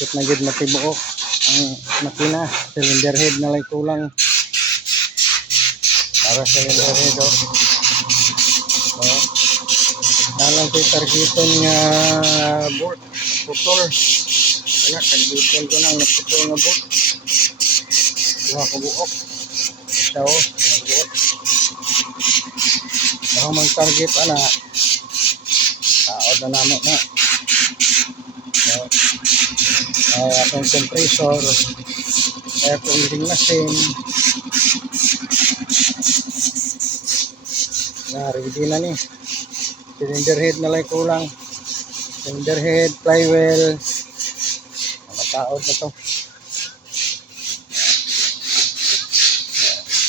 Sakit na gid matibuok ang makina. Cylinder head na lang kulang. Para cylinder head o. So, nalang ko'y targeton nga bolt. Putol. Kaya targeton ko na naputol nga bolt. Duha ko buok. So, buok. Bago mag-target ana. Taod na namo na. So, atong compressor, air cooling machine na ready na ni. Cylinder head na lang kulang. Cylinder head, flywheel, mataod na to.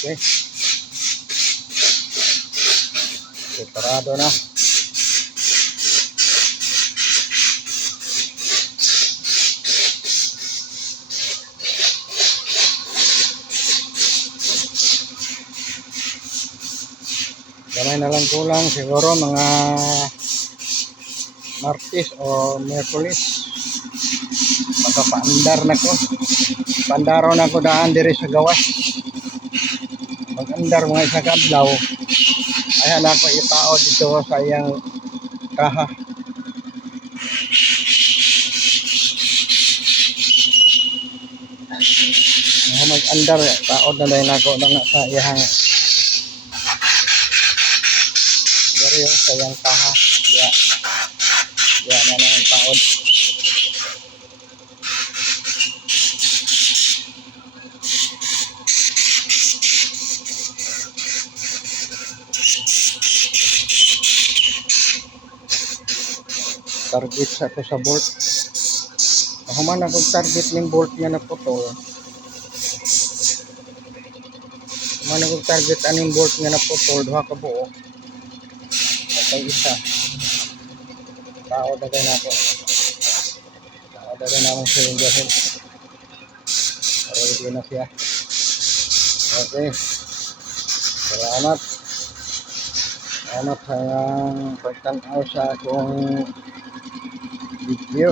Okay, separado na. Gamay na lang kulang siguro mga Martes o Merkulis. Magpapaandar na ko. Pandaro na ko daan diri sa gawas. Mag-andar mga isang kadlaw. Ayan ako itao dito sa iyang kaha. Mag-andar taod na dahil ako na sa iyang dari sa iyang kaha. Diyan na ang taod. Target sa to sa bolt. Human akong target ng bolt nga naputol. Human akong target aning bolt nga naputol. Duha ka buo. Atay isa. Tao na din ako. Tao na din akong cylinder head. Ready na siya. Okay. Salamat. Salamat sa pagtanaw sa akong video.